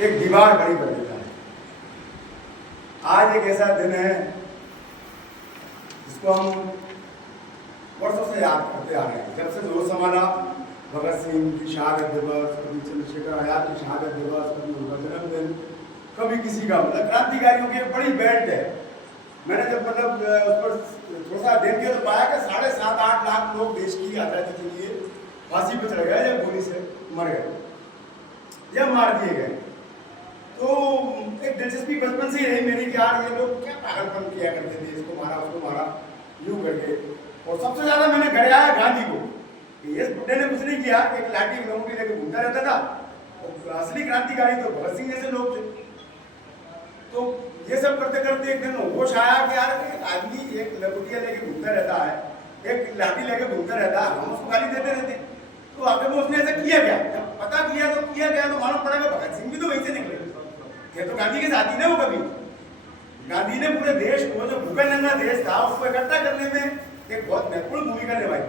एक दीवार खड़ी कर देता है। आज एक ऐसा दिन है जिसको हम वर्षों से याद करते आ रहे हैं। जब से जोर संभाला, भगत सिंह की शहादत दिवस, कभी चंद्रशेखर आजाद की शहादत दिवस, कभी उनका जन्मदिन, कभी किसी का, मतलब क्रांतिकारियों की एक बड़ी बेल्ट है। मैंने जब मतलब उस पर थोड़ा सा देख दिया तो पाया कि 7.5-8 लाख लोग देश की आज़ादी के लिए फांसी पर चढ़ गए या गोली से मर गए या मार दिए गए। तो एक दिलचस्पी बचपन से ही रही मेरी कि यार ये लोग क्या पागलपन किया करते थे, इसको मारा उसको मारा यूं करके। और सबसे ज्यादा मैंने घर आया गांधी को, इस बुड्ढे ने कुछ नहीं किया, एक लाठी लंगोटी लेके घूमता रहता था। और असली क्रांतिकारी तो भगत सिंह जैसे लोग थे। तो ये सब करते करते एक दिन होश आया कि यार एक आदमी एक लंगोटिया लेके घूमता रहता है, एक लाठी लेके घूमता रहता है, हम उसको गाली देते रहते। तो आगे में उसने ऐसा किया क्या, जब पता किया तो मालूम पड़ा कि भगत सिंह भी तो वहीं से निकले थे। तो गांधी के साथी ने वो कभी गांधी ने पूरे देश को, जो भूखा नंगा देश था, उसको इकट्ठा करने में एक बहुत महत्वपूर्ण भूमिका निभाई।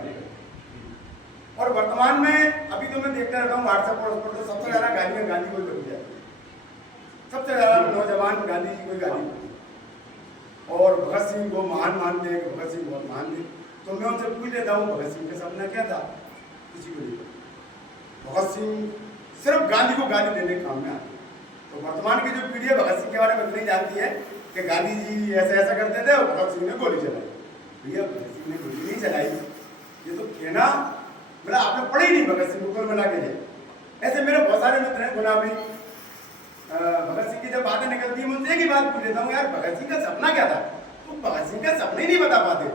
और वर्तमान में अभी तो मैं देखता रहता हूँ व्हाट्सएप पर तो सबसे ज्यादा गालियां गांधी को लगी जाती है, सबसे ज्यादा नौजवान गांधी जी को गाली और भगत सिंह को महान मानते हैं, भगत सिंह बहुत महान थे। तो मैं उनसे पूछ लेता हूँ भगत सिंह का सपना क्या था, किसी को नहीं। भगत सिंह सिर्फ गांधी को गाली देने के काम में आते। तो वर्तमान की जो पीढ़ी है भगत सिंह के बारे में इतनी जानती है कि गांधी जी ऐसा ऐसा करते थे और भगत सिंह ने गोली चलाई। भैया भगत सिंह ने गोली नहीं चलाई, ये तो कहना मतलब आपने पढ़ी नहीं भगत सिंह को मिला के लिए। ऐसे मेरे बहुत सारे मित्र हैं गुलामी भगत सिंह की जब बातें निकलती है मुझसे एक ही बात पूछ लेता हूँ, यार भगत सिंह का सपना क्या था? तो भगत सिंह का सपना ही नहीं बता पाते।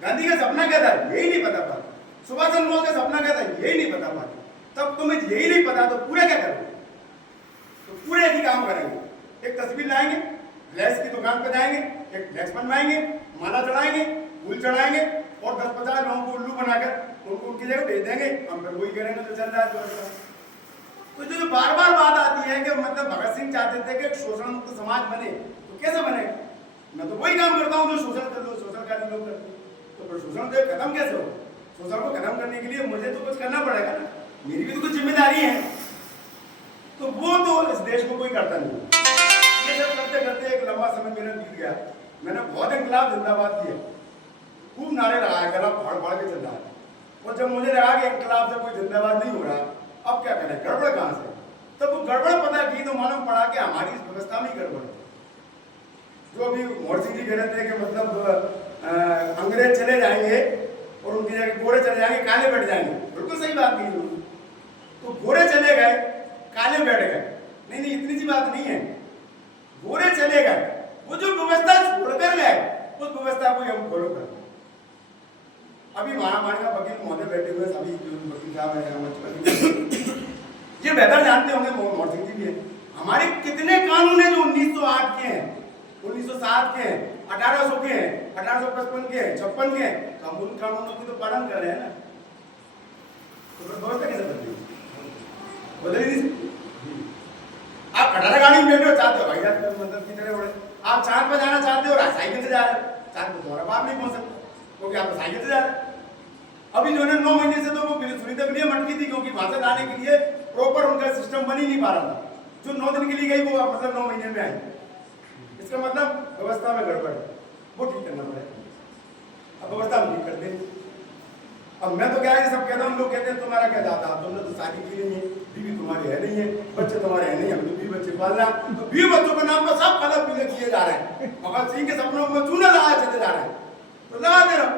गांधी का सपना क्या था यही नहीं बता पाते। सुभाष चंद्र बोस का सपना क्या था यही नहीं बता पाते। तब तुम्हें यही नहीं पता तो पूरा क्या करोगे? तो पूरे एक ही काम करेंगे, एक तस्वीर लाएंगे, फ्लैक्स की दुकान पर जाएंगे, एक फ्लैक्स बनवाएंगे, माला चढ़ाएंगे, फूल चढ़ाएंगे और 10-50 लोगों को उल्लू बनाकर उनको उनकी जगह भेज देंगे। हम फिर वही करेंगे जो चल रहा है। तो जो बार बार बात आती है कि मतलब भगत सिंह चाहते थे कि एक शोषण मुक्त समाज बने, तो कैसे बनेगा? मैं तो वही काम करता हूँ जो शोषण कर लो, शोषणकारी लोग करते। तो फिर शोषण तो खत्म कैसे हो? शोषण को खत्म करने के लिए मुझे तो कुछ करना पड़ेगा ना, मेरी भी तो कुछ जिम्मेदारी है। तो वो तो इस देश को कोई करता नहीं। ये सब करते करते एक लंबा समय मेरा बीत गया। मैंने बहुत इंकलाब जिंदाबाद किए, खूब नारे लगाए, गला फाड़ फाड़ के चल रहा है। और जब मुझे लगा कि इंकलाब से कोई जिंदाबाद नहीं हो रहा, अब क्या करें, गड़बड़ कहाँ से? तब वो गड़बड़ पता की तो मालूम पड़ा कि हमारी इस व्यवस्था में ही गड़बड़ है। जो अभी मोहर्जी जी कह रहे थे कि मतलब अंग्रेज चले जाएंगे और उनकी जगह गोरे चले जाएंगे, काले बैठ जाएंगे। बिल्कुल सही बात कही उन्होंने। तो गोरे चले गए, काले बैठ गए। नहीं, इतनी सी बात नहीं है। गोरे चले गए, वो जो व्यवस्था छोड़कर गए उस व्यवस्था को हम फॉलो करते। अभी महामारी का वकील महोदय बैठे हुए सभी वकील साहब हैं, ये बेहतर जानते होंगे, मोहन सिंह जी भी है। हमारे कितने कानून हैं जो 1908 के हैं, 1907 के हैं, 1800 के हैं, 1855 के हैं, 56 के हैं। तो हम उन कानूनों की तो पालन कर रहे हैं ना। तो व्यवस्था कैसे बदलेगी? बदल ही नहीं सकती। आप खटारा गाड़ी में बैठे हो, चाहते हो भाई मतलब की तरह उड़े। आप चांद पर जाना चाहते हो, साइकिल से जा रहे हो, चांद पर तुम्हारा बाप नहीं पहुंच सकता क्योंकि आप साइकिल से जा रहे हो। अभी जो है 9 महीने से तो वो सुनीता विलियम अटकी थी क्योंकि वहां से लाने के लिए प्रॉपर उनका सिस्टम बन ही नहीं पा रहा था। जो 9 दिन के लिए गई वो मतलब 9 महीने में आई। इसका मतलब व्यवस्था में गड़बड़ है, वो ठीक करना पड़ेगा। अब व्यवस्था हम ठीक कर दें। अब मैं तो क्या है सब कहता हूँ, लोग कहते हैं तुम्हारा क्या जाता, तुमने तो शादी की नहीं है, बीवी तुम्हारी है नहीं है, बच्चे तुम्हारे है नहीं, हम तो 20 बच्चे पाल रहे हैं। तो 20 बच्चों के नाम पर सब खाना पीने किए जा रहे हैं। भगत सिंह के सपनों में चूना लगा चले जा रहे हैं, तो लगा दे रहा।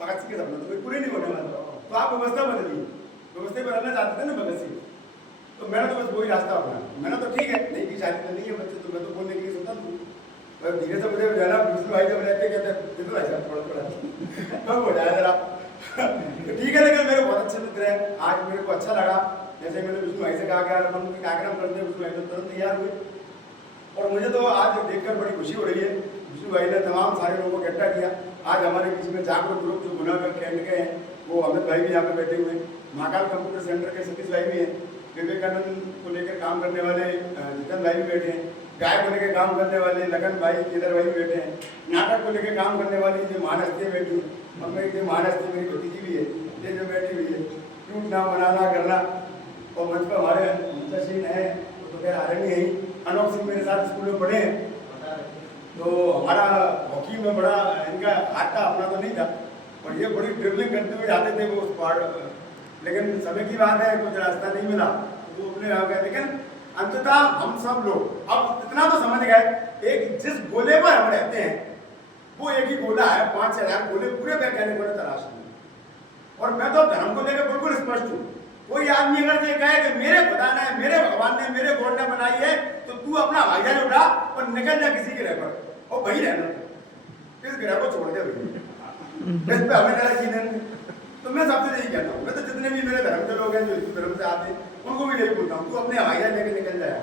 भगत सिंह के सपने तो कोई पूरे नहीं होने वाले। तो आप व्यवस्था बदलिए, व्यवस्था बदलना चाहते थे ना भगत सिंह, तो मैंने तो बस वही रास्ता अपना। मैंने तो ठीक है नहीं की शादी तो नहीं है बच्चे, तो मैं तो बोलने के लिए सोचा था। धीरे से मुझे जाना भाई जब रहते कहते थोड़ा हो जाए जरा तो ठीक है। लेकिन मेरे बहुत अच्छे मित्र हैं, आज मेरे को अच्छा लगा जैसे मैंने विष्णु भाई से कहा कि यार अपन कार्यक्रम करते हैं, विष्णु भाई तो तुरंत तैयार हुए। और मुझे तो आज देखकर बड़ी खुशी हो रही है, विष्णु भाई ने तमाम सारे लोगों को इकट्ठा किया। आज हमारे बीच में जागरूक ग्रुप जो गुनागढ़ कैंट के हैं, वो अमित भाई भी यहाँ पे बैठे हुए हैं, महाकाल कंप्यूटर सेंटर के सतीश भाई भी हैं, विवेकानंद को लेकर काम करने वाले जितन भाई भी बैठे हैं, गाय को लेकर काम करने वाले लगन भाई केदार भाई भी बैठे हैं, नाटक को लेकर काम करने वाली जो महानस्तियाँ बैठी हैं, उनमें जो महानस्ती मेरी भतीजी भी है, ये जो बैठी हुई है, टूटना बनाना करना। और मंच पर हमारे मंचासीन है तो खैर आ रहे नहीं, अनोख सिंह मेरे साथ स्कूल में पढ़े हैं, तो हमारा हॉकी में बड़ा इनका हाथ था, अपना तो नहीं था, और ये बड़ी ड्रिबलिंग करते हुए जाते थे वो उस पार्ट, लेकिन समय की बात है, कुछ रास्ता नहीं मिला तो वो अपने आ गए। लेकिन अंततः हम सब लोग अब इतना तो समझ गए, एक जिस गोले पर हम रहते हैं वो एक ही गोला है, 5,000 गोले पूरे वैज्ञानिकों ने तलाश किए। और मैं तो धर्म को लेकर बिल्कुल स्पष्ट हूँ, कोई आदमी अगर ये कहे कि मेरे खुदा ने, मेरे भगवान ने, मेरे गॉड ने बनाई है, तो तू अपना हवाई जहाज उठा और निकल जा किसी ग्रह पर और वही रहना, इस ग्रह को छोड़ दे भैया, इस पे हमें लड़ा की। तो मैं सबसे यही कहता हूँ, मैं तो जितने भी मेरे धर्म के लोग हैं जो हिंदू धर्म से आते हैं उनको भी यही बोलता हूँ, तू अपने हवाई जहाज लेके निकल जाए।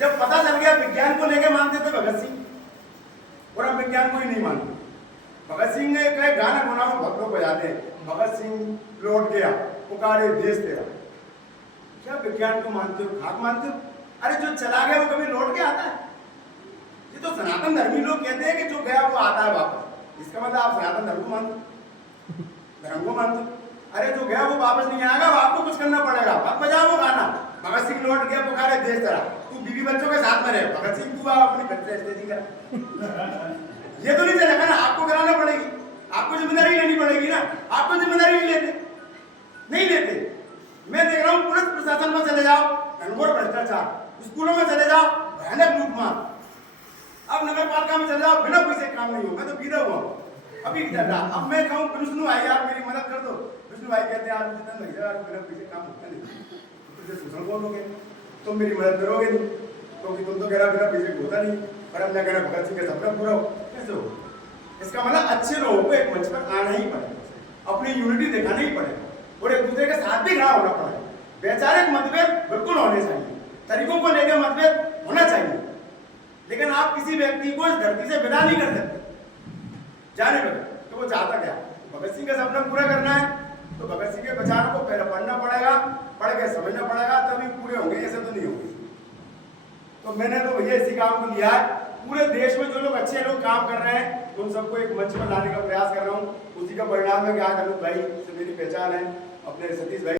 जब पता चल गया विज्ञान को लेके मानते थे भगत सिंह, और हम विज्ञान को ही नहीं मानते। भगत सिंह ने कई गाना गुनाह भक्त लोग बजाते हैं, भगत सिंह लौट गया पुकारे देश तेरा। क्या विज्ञान को मानते हो, खाक मानते हो? अरे जो चला गया वो कभी लौट के आता है? ये तो सनातन धर्मी लोग कहते हैं कि जो गया वो आता है वापस, इसका मतलब आप सनातन धर्म को मानते, धर्म को मानते। अरे जो गया वो वापस नहीं आएगा, वो आपको कुछ करना पड़ेगा, मत बजाओ वो गाना, भगत सिंह लौट गया पुकारे देश तेरा, तू बीवी बच्चों के साथ में रहे, भगत सिंह तू अपनी ये तो नहीं चलेगा ना, आपको कराना पड़ेगी, आपको जिम्मेदारी लेनी पड़ेगी ना, आपको जिम्मेदारी नहीं लेते, नहीं लेते। मैं देख रहा हूँ पुलिस प्रशासन में चले जाओ, घनघोर भ्रष्टाचार, स्कूलों में चले जाओ भयानक लूटमार, अब नगर पालिका में चले जाओ बिना पैसे काम नहीं हो। मैं तो बीता हुआ अभी चल रहा, अब मैं कहूँ विष्णु भाई यार मेरी मदद कर दो, विष्णु भाई कहते हैं यार बिना पैसे काम होता नहीं, तुझे शोषण कौन लोगे, तुम मेरी मदद करोगे नहीं, क्योंकि तुम तो कह रहा बिना पैसे होता नहीं, पर अब मैं कह रहा भगत सिंह का सपना पूरा हो, कैसे हो? इसका मतलब अच्छे लोगों को एक मंच पर आना ही पड़ेगा, अपनी यूनिटी दिखाना ही पड़ेगा, और एक दूसरे के साथ भी खड़ा होना पड़ेगा। वैचारिक मतभेद बिल्कुल होने चाहिए, तरीकों को लेकर मतभेद होना चाहिए, लेकिन आप किसी व्यक्ति को इस धरती से विदा नहीं कर सकते जाने पर, तो वो चाहता क्या? भगत सिंह का सपना पूरा करना है, तो भगत सिंह के विचारों को पहले पढ़ना पड़ेगा, पढ़ के समझना पड़ेगा, तभी पूरे होंगे, ऐसे तो नहीं होंगे। तो मैंने तो भैया इसी काम को लिया है, पूरे देश में जो लोग अच्छे लोग काम कर रहे हैं उन सबको एक मंच पर लाने का प्रयास कर रहा हूँ। उसी का परिणाम है कि आज अनूप भाई से मेरी पहचान है, अपने सतीश भाई